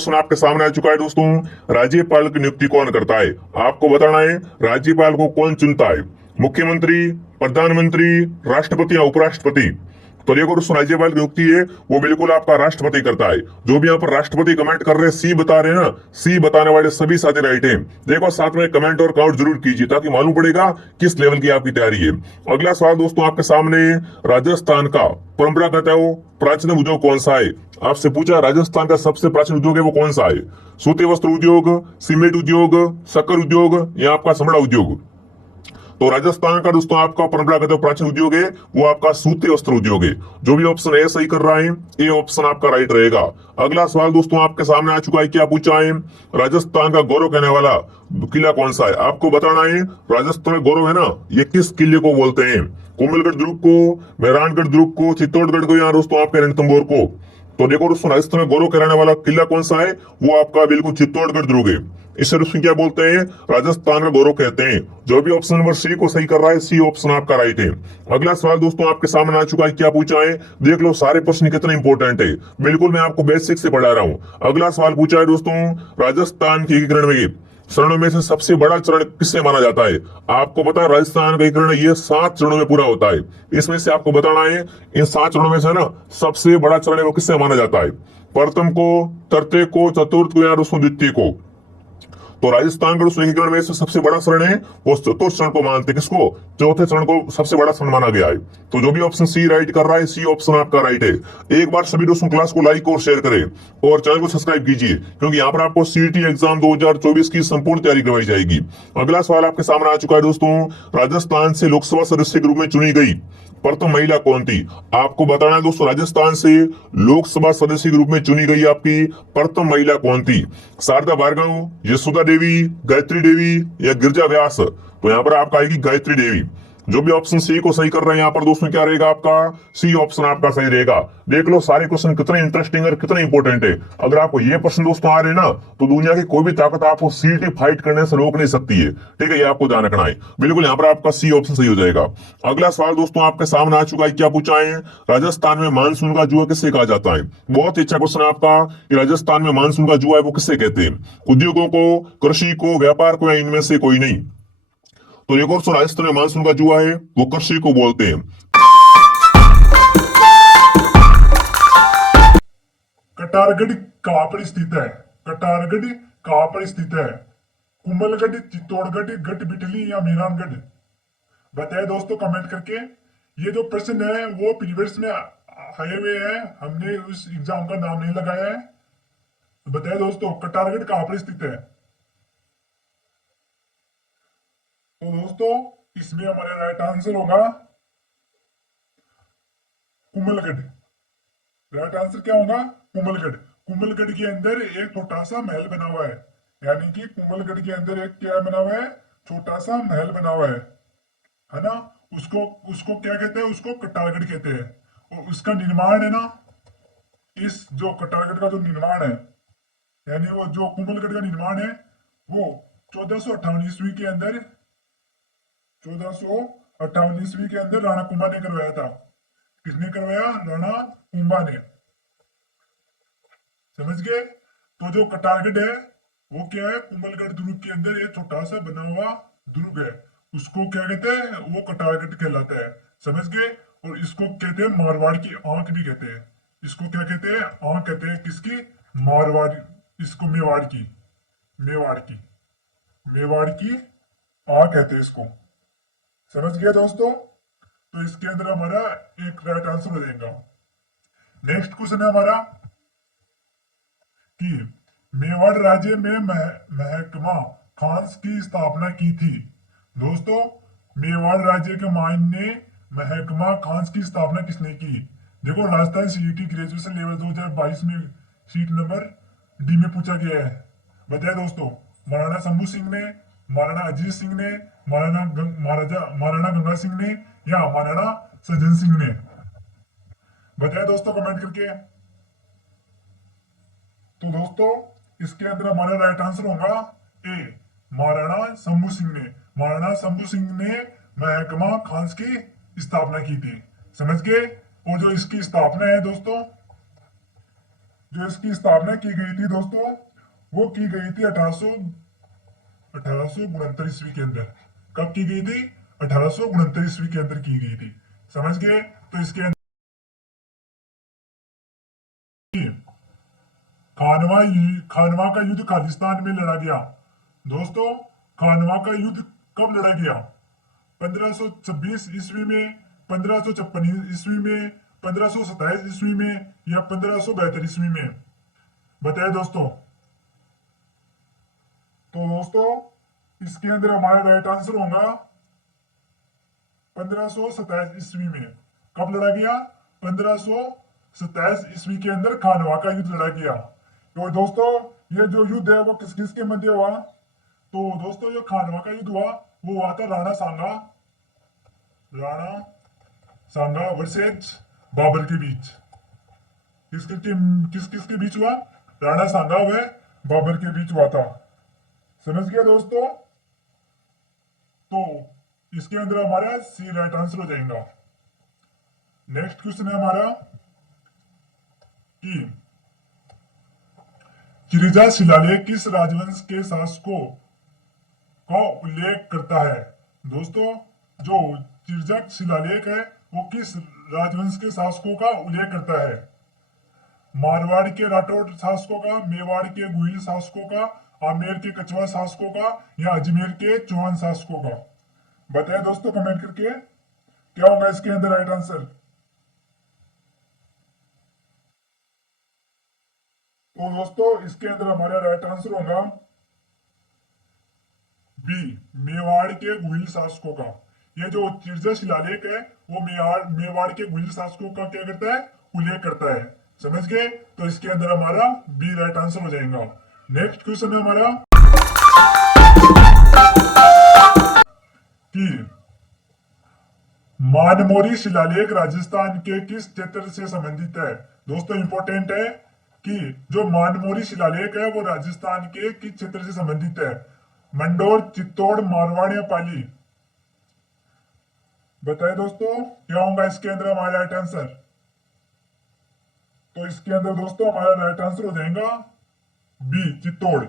Question आपके सामने आ चुका है दोस्तों। राज्यपाल की नियुक्ति कौन करता है? आपको बताना है राज्यपाल को कौन चुनता है, मुख्यमंत्री, प्रधानमंत्री, राष्ट्रपति या उपराष्ट्रपति। तो देखो दोस्तों, राज्यपाल की नियुक्ति है वो बिल्कुल आपका राष्ट्रपति करता है। जो भी यहाँ पर राष्ट्रपति कमेंट कर रहे हैं, सी बता रहे हैं ना, सी बताने वाले सभी साथी राइट है। देखो साथ में कमेंट और काउंट जरूर कीजिए ताकि मालूम पड़ेगा किस लेवल की आपकी तैयारी है। अगला सवाल दोस्तों आपके सामने, राजस्थान का परंपरागत है वो प्राचीन उद्योग कौन सा है? आपसे पूछा राजस्थान का सबसे प्राचीन उद्योग है वो कौन सा है? सूती वस्त्र उद्योग, सीमेंट उद्योग, शक्कर उद्योग या आपका चमड़ा उद्योग? तो राजस्थान का दोस्तों आपका परंपरागत प्राचीन उद्योग है वो आपका सूती वस्त्र उद्योग है। जो भी ऑप्शन ए सही कर रहा है ये ऑप्शन आपका राइट रहेगा। अगला सवाल दोस्तों आपके सामने आ चुका है, क्या पूछा है? राजस्थान का गौरव कहने वाला किला कौन सा है? आपको बताना है राजस्थान का गौरव है ना, ये किस किले को बोलते हैं? कुंभलगढ़ दुर्ग को, मेहरानगढ़ दुर्ग को, चित्तौड़गढ़ को या दोस्तों आपके रणथंभौर को? तो देखो दोस्तों, राजस्थान में गौरव कराने वाला किला कौन सा है? वो आपका बिल्कुल चित्तौड़गढ़ दुर्ग है। इसे दोस्तों क्या बोलते हैं? राजस्थान का गौरव कहते हैं। जो भी ऑप्शन नंबर सी को सही कर रहा है, सी ऑप्शन आपका राइट है। अगला सवाल दोस्तों आपके सामने आ चुका है, क्या पूछा है? देख लो सारे प्रश्न कितने इंपॉर्टेंट है, बिल्कुल मैं आपको बेसिक से पढ़ा रहा हूँ। अगला सवाल पूछा है दोस्तों, राजस्थान के एकीकरण में चरणों में से सबसे बड़ा चरण किससे माना जाता है? आपको पता है राजस्थान का एकीकरण ये 7 चरणों में पूरा होता है। इसमें से आपको बताना है इन 7 चरणों में से ना सबसे बड़ा चरण है वो किससे माना जाता है? प्रथम को, तृतीय को, चतुर्थ को या दोस्तों द्वितीय को? तो राजस्थान का जो एकीकरण में से सबसे बड़ा शरण है वो चतुर्थ शरण को मानते हैं। किसको? चौथे शरण को सबसे बड़ा शरण माना गया है। तो जो भी ऑप्शन सी राइट कर रहा है, सी ऑप्शन आपका राइट है। एक बार सभी दोस्तों क्लास को लाइक और शेयर करें और चैनल को सब्सक्राइब कीजिए क्योंकि यहाँ पर आपको सीईटी एग्जाम 2024 की संपूर्ण तैयारी करवाई जाएगी। अगला सवाल आपके सामने आ चुका है दोस्तों, राजस्थान से लोकसभा सदस्य के रूप में चुनी गई प्रथम महिला कौन थी? आपको बताना है दोस्तों, राजस्थान से लोकसभा सदस्य के रूप में चुनी गई आपकी प्रथम महिला कौन थी? शारदा भार्गव, यशोदा देवी, गायत्री देवी या गिरजा व्यास? तो यहाँ पर आपका आएगी गायत्री देवी। जो भी ऑप्शन सी को सही कर रहे हैं यहाँ पर दोस्तों क्या रहेगा आपका? सी ऑप्शन आपका सही रहेगा। देख लो सारे क्वेश्चन कितने इंटरेस्टिंग और कितने इंपॉर्टेंट है। अगर आपको ये प्रश्न दोस्तों आ रहे हैं ना तो दुनिया की कोई भी ताकत आपको सीईटी फाइट करने से रोक नहीं सकती है। ठीक है, ये आपको ध्यान रखना है। बिल्कुल यहाँ पर आपका सी ऑप्शन सही हो जाएगा। अगला सवाल दोस्तों आपके सामने आ चुका है, क्या पूछा है? राजस्थान में मानसून का जुआ किससे कहा जाता है? बहुत ही अच्छा क्वेश्चन है आपका। राजस्थान में मानसून का जुआ है वो किससे कहते हैं? उद्योगों को, कृषि को, व्यापार को या इनमें से कोई नहीं? तो एक और राजस्थान में मानसून का जुआ है वो कृषि को बोलते हैं। कटारगढ़ कहाँ पर स्थित है? कटारगढ़ कहाँ पर स्थित है? कुंभलगढ़, चित्तौड़गढ़, गढ़ बिटली या मेहरानगढ़? बताए दोस्तों कमेंट करके। ये जो प्रश्न है वो प्रीवियस में आए हुए हैं, हमने उस एग्जाम का नाम नहीं लगाया है। बताए दोस्तों कटारगढ़ कहाँ पर स्थित है? तो दोस्तों इसमें हमारा राइट आंसर होगा कुंभलगढ़। राइट आंसर क्या होगा? कुंभलगढ़। कुंभलगढ़ के अंदर एक छोटा सा महल बना हुआ है, यानी कि कुंभलगढ़ के अंदर एक क्या बना हुआ है? छोटा सा महल बना हुआ है ना? उसको उसको क्या कहते हैं? उसको कटारगढ़ कहते हैं। और उसका निर्माण है ना, इस जो कटारगढ़ का जो निर्माण है, यानी वो जो कुंभलगढ़ का निर्माण है वो 1458 ईस्वी के अंदर, 1458 ईस्वी के अंदर राणा कुंभा ने करवाया था। किसने करवाया? राणा कुंभा ने। समझ गए? तो जो कटारगढ़ है वो क्या है? कुंभलगढ़ दुर्ग के अंदर एक छोटा सा बना हुआ दुर्ग है। उसको क्या कहते हैं? वो कटारगढ़ कहलाता है। समझ गए? और इसको कहते हैं मारवाड़ की आंख भी कहते हैं। इसको क्या कहते हैं? आंख कहते हैं। किसकी? मारवाड़। इसको मेवाड़ की, मेवाड़ की, मेवाड़ की आंख कहते हैं इसको। समझ गया दोस्तों? तो इसके अंदर हमारा एक राइट आंसर हो जाएगा। नेक्स्ट क्वेश्चन है हमारा कि मेवाड़ राज्य में महकमा खास की स्थापना की थी। दोस्तों मेवाड़ राज्य के मायने महकमा खास की स्थापना किसने की? देखो राजस्थान सीईटी ग्रेजुएशन लेवल 2022 में सीट नंबर डी में पूछा गया है। बताए दोस्तों, महाराणा शंभू सिंह ने, महाराणा अजीत सिंह ने, महाराणा गंगा सिंह ने या महाराणा सज्जन सिंह ने? बताए दोस्तों कमेंट करके। तो दोस्तों इसके अंदर हमारा राइट आंसर होगा ए, महाराणा शंभू सिंह ने। महाराणा शंभू सिंह ने महकमा खास की स्थापना की थी। समझ गए? और जो इसकी स्थापना है दोस्तों, जो इसकी स्थापना की गई थी दोस्तों, वो की गई थी 1869 ईस्वी के अंदर। कब की गई थी? 1869 ईस्वी के अंदर की गई थी। समझ गए? तो इसके अंदर खानवा का युद्ध खालिस्तान में लड़ा गया। दोस्तों, खानवा का युद्ध कब लड़ा गया? 1526 ईस्वी में, 1556 ईस्वी में, 1527 ईस्वी में, या 1572 ईस्वी में? बताए दोस्तों। तो दोस्तों, इसके अंदर हमारा राइट आंसर होगा 1527 ईस्वी में। कब लड़ा गया? 1527 ईस्वी के अंदर खानवा का युद्ध लड़ा गया। तो दोस्तों, ये जो युद्ध है वो किस किस के मध्य हुआ? तो दोस्तों, जो खानवा का युद्ध हुआ वो हुआ था राणा सांगा वर्सेज बाबर के बीच। किस किस के बीच हुआ? राणा सांगा व बाबर के बीच हुआ था। समझ गया दोस्तों? तो इसके अंदर हमारा सी राइट आंसर हो जाएगा। नेक्स्ट क्वेश्चन है हमारा कि चिरिजा शिलालेख किस राजवंश के शासकों का उल्लेख करता है? दोस्तों, जो चिरजक शिलालेख है वो किस राजवंश के शासकों का उल्लेख करता है? मारवाड़ के राठौड़ शासकों का, मेवाड़ के गुहिल शासकों का, आमेर के कछवा शासकों का, या अजमेर के चौहान शासकों का? बताएं दोस्तों कमेंट करके, क्या होगा इसके अंदर राइट आंसर? तो दोस्तों, इसके अंदर हमारा राइट आंसर होगा बी, मेवाड़ के गुहिल शासकों का। ये जो चिरजा शिलालेख है वो मेवाड़ के गुहिल शासकों का क्या करता है? उल्लेख करता है। समझ गए? तो इसके अंदर हमारा बी राइट आंसर हो जाएगा। नेक्स्ट क्वेश्चन है हमारा कि मानमोरी शिलालेख राजस्थान के किस क्षेत्र से संबंधित है? दोस्तों, इंपॉर्टेंट है कि जो मानमोरी शिलालेख है वो राजस्थान के किस क्षेत्र से संबंधित है? मंडोर, चित्तौड़, मारवाड़ या पाली? बताए दोस्तों, क्या होगा इसके अंदर हमारा राइट आंसर? तो इसके अंदर दोस्तों हमारा राइट आंसर हो जाएगा बी, चित्तौड़।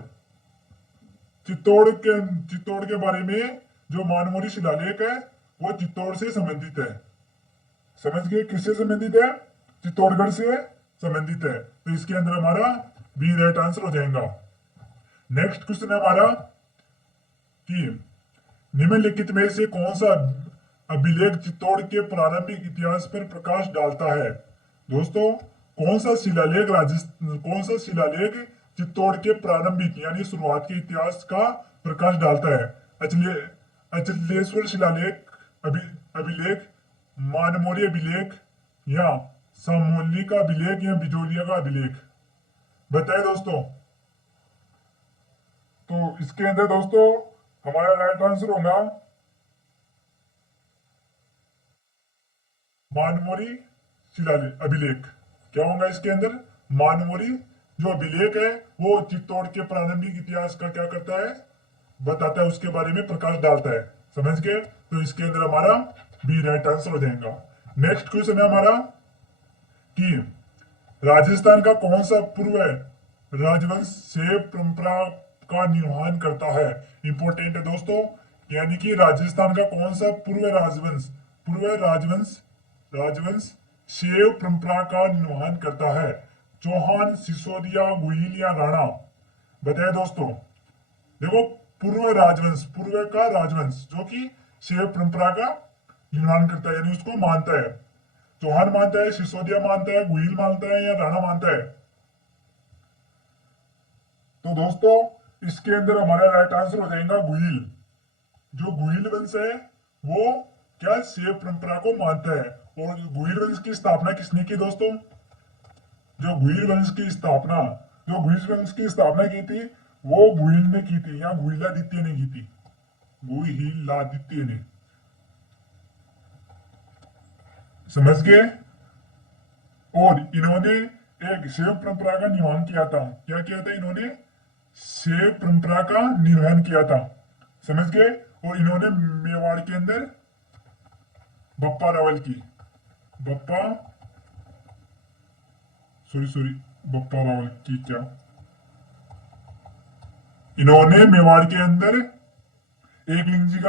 चित्तौड़ के बारे में जो मानमोरी शिलालेख है वो चित्तौड़ से संबंधित है। समझ गए? किससे संबंधित है? चित्तौड़गढ़ से संबंधित है। तो इसके अंदर हमारा बी राइट आंसर हो जाएगा। नेक्स्ट क्वेश्चन है हमारा कि निम्नलिखित में से कौन सा अभिलेख चित्तौड़ के प्रारंभिक इतिहास पर प्रकाश डालता है? दोस्तों, कौन सा शिलालेख चित्तौड़ के प्रारंभिक यानी शुरुआत के इतिहास का प्रकाश डालता है? अचलेश्वर शिलालेख, अभिलेख, मानमोरी अभिलेख, या सामोली का अभिलेख, या बिजोलिया का अभिलेख? बताए दोस्तों। तो इसके अंदर दोस्तों हमारा राइट आंसर होगा मानमोरी शिलालेख अभिलेख। क्या होगा इसके अंदर? मानमोरी जो अभिलेख है वो चित्तौड़ के प्रारंभिक इतिहास का क्या करता है? बताता है, उसके बारे में प्रकाश डालता है। समझ गए? तो इसके अंदर हमारा बी राइट आंसर हो जाएगा। नेक्स्ट क्वेश्चन है हमारा कि राजस्थान का कौन सा पूर्व राजवंश सेव परंपरा का निर्वहन करता है? इंपॉर्टेंट है दोस्तों। यानी कि राजस्थान का कौन सा पूर्व राजवंश सेव परंपरा का निर्वहन करता है? चौहान, सिसोदिया, गुहिल या राणा? बताए दोस्तों। देखो, पूर्व का राजवंश जो कि सेव परंपरा का निर्माण करता है यानी उसको मानता है। चौहान मानता है, सिसोदिया मानता है, गुहिल मानता है, या राणा मानता है? तो दोस्तों, इसके अंदर हमारा राइट आंसर हो जाएगा गुहिल। जो गुहिल वंश है वो क्या सेव परंपरा को मानता है। और गुहिल वंश की स्थापना किसने की दोस्तों? जो गुहिल वंश की स्थापना की थी वो गुहिल ने की थी, या गुहिलादित्य ने की थी। गुहिलादित्य ने। समझ गए? और इन्होंने एक शैव परंपरा का निर्माण किया था। क्या किया था इन्होंने? शैव परंपरा का निर्वहन किया था। समझ गए? और इन्होंने मेवाड़ के अंदर बप्पा रावल की बप्पा सॉरी सॉरी बप्पा रावल की क्या, इन्होंने मेवाड़ के अंदर एक लिंग जी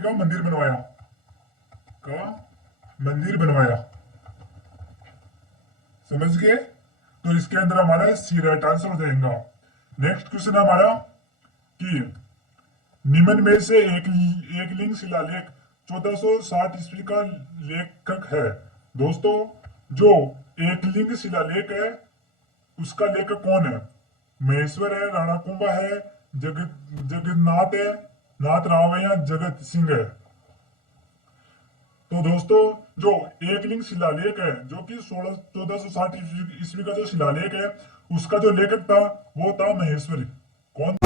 का मंदिर बनवाया, का मंदिर बनवाया, समझ गए। तो इसके अंदर हमारा सी राइट आंसर हो जाएगा। नेक्स्ट क्वेश्चन हमारा कि निम्न में से एक लिंग शिलालेख 1460 ईस्वी का लेखक है। दोस्तों, जो एक लिंग शिलालेख है उसका लेखक कौन है? महेश्वर है, राणा कुंभा है, जगन्नाथ है, नाथ राव है या जगत सिंह है। तो दोस्तों, जो एक लिंग शिलालेख है जो कि 1460 ईस्वी का जो शिलालेख है उसका जो लेखक था वो था महेश्वरी। कौन?